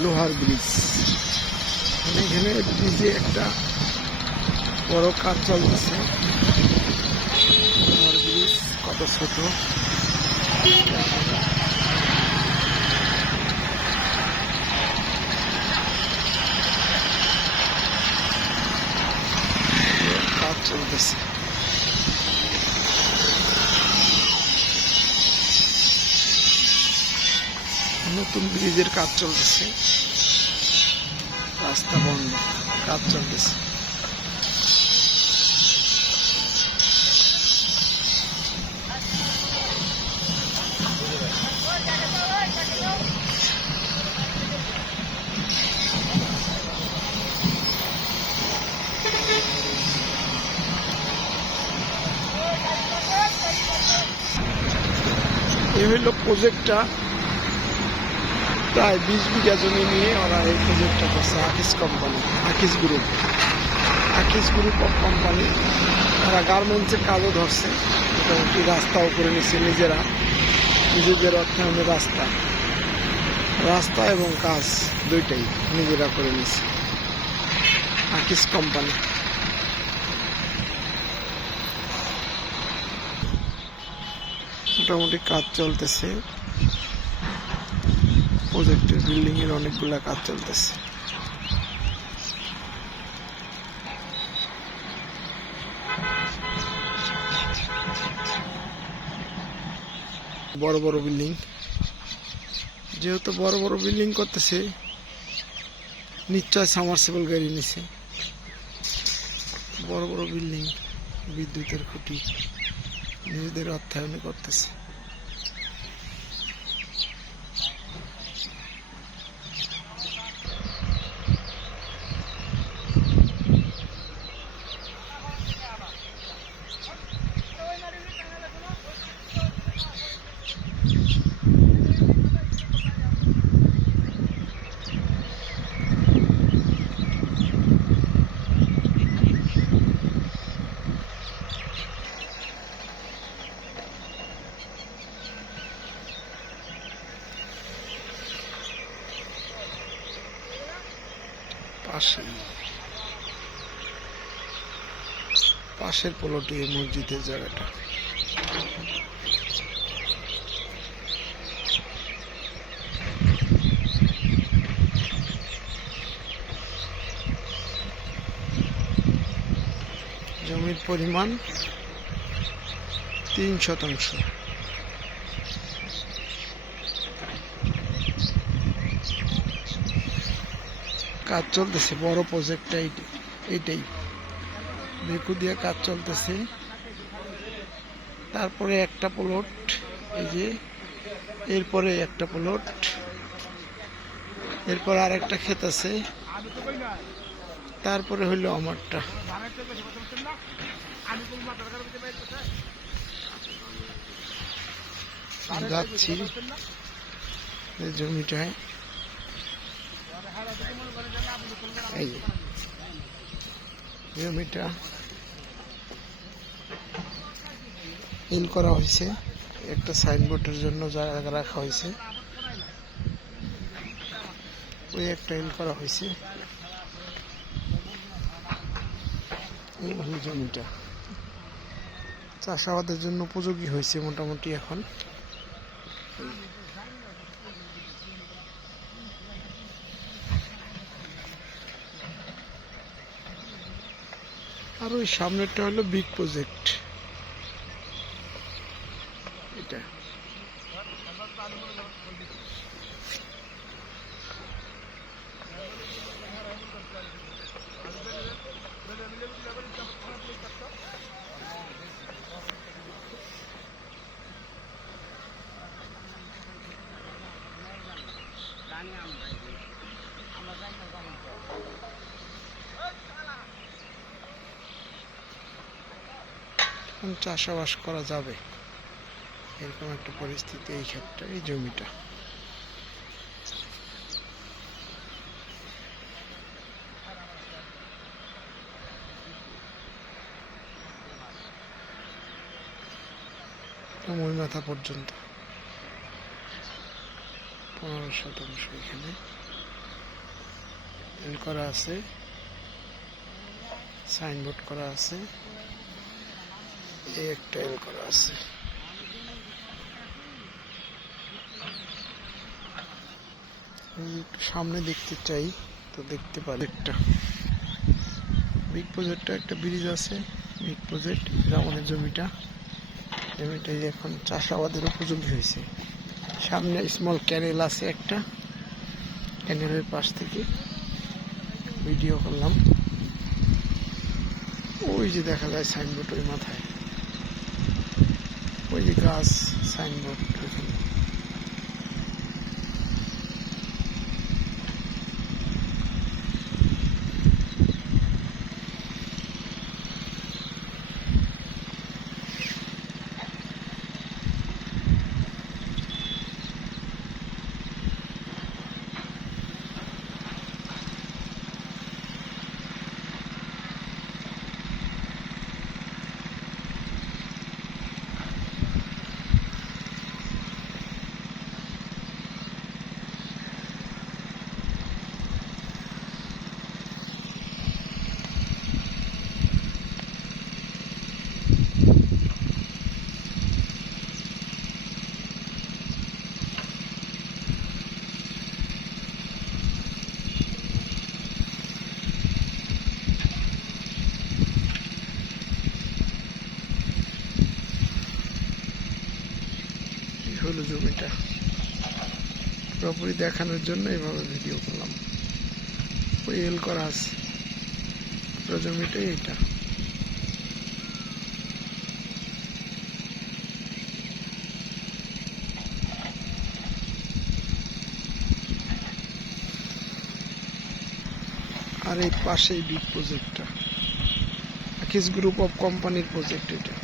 লোহার ব্রিজ। এখানে ব্রিজে একটা বড় কাজ চলতেছে। লোহার ব্রিজ কত ছোট, কাজ চলতেছে। নতুন ব্রিজের কাজ চলতেছে, রাস্তা বন্ধ, কাজ চলতেছে। এই হইল প্রজেক্টটা, প্রায় 20 বিঘা জমি নিয়ে ওরা এই প্রজেক্টটা করছে। আকিস কোম্পানি, আকিস গ্রুপ অফ কোম্পানি। তারা গার্মেন্টসের কাজও ধরছে, মোটামুটি রাস্তাও করে নিচ্ছে নিজেদের অর্থায়নে। রাস্তা এবং কাজ দুইটাই নিজেরা করে নিচ্ছে আকিস কোম্পানি। মোটামুটি কাজ চলতেছে, প্রজেক্টের বিল্ডিং এর অনেকগুলা কাজ চলতেছে। বড় বড় বিল্ডিং, যেহেতু বড় বড় বিল্ডিং করতেছে, নিশ্চয় সাবমার্সিবল গাড়ি নিছে। বড় বড় বিল্ডিং, বিদ্যুতের খুঁটি নিজেদের অর্থায়নে করতেছে। পাশের প্লটে মসজিদের জায়গাটা। জমির পরিমাণ 3 শতাংশ। কাজ চলতেছে, বড় প্রজেক্টটা এইটাই বেকু দিয়ে কাজ চলতেছে। তারপরে একটা প্লট, এই যে এরপরে একটা প্লট, এরপর আর একটা ক্ষেত আছে, তারপরে হইলো আমারটা। যাচ্ছি এই জমিটায়, এই জমিটা ইল করা হয়েছে, একটা সাইনবোর্ডের জন্য জায়গা রাখা হয়েছে, ওই একটা ইল করা হয়েছে। এই জমিটা চাষাবাদের জন্য উপযোগী হয়েছে মোটামুটি এখন। আর ওই সামনেরটা হলো বিগ প্রজেক্ট। এটা চাষাবাস করা যাবে এরকম একটা পরিস্থিতি এই ক্ষেত্রে, এই জমিটা। মই মাথা পর্যন্ত 15 শতাংশ এখানে। এল করা আছে, সাইনবোর্ড করা আছে, এই একটা এল করা আছে। একটু সামনে দেখতে চাই তো দেখতে পারি একটা বিগ প্রজেক্টটা, একটা ব্রিজ আছে বিগ প্রজেক্ট। এটা আমাদের জমিটা এখন চাষাবাদের উপযোগী হয়েছে। সামনে স্মল ক্যানেল আছে একটা, ক্যানেলের পাশ থেকে ভিডিও করলাম। ওই যে দেখা যায় সাইনবোর্ড ওই মাথায়, ওই যে গাছ সাইনবোর্ড ওইখানে। হলো জমিটা পুরোপুরি দেখানোর জন্য এইভাবে ভিডিও করলাম। ওই এল করা আছে, পুরো জমিটাই এটা। আর এই পাশেই বিগ প্রজেক্টটা, আকিজ গ্রুপ অফ কোম্পানির প্রজেক্ট এটা।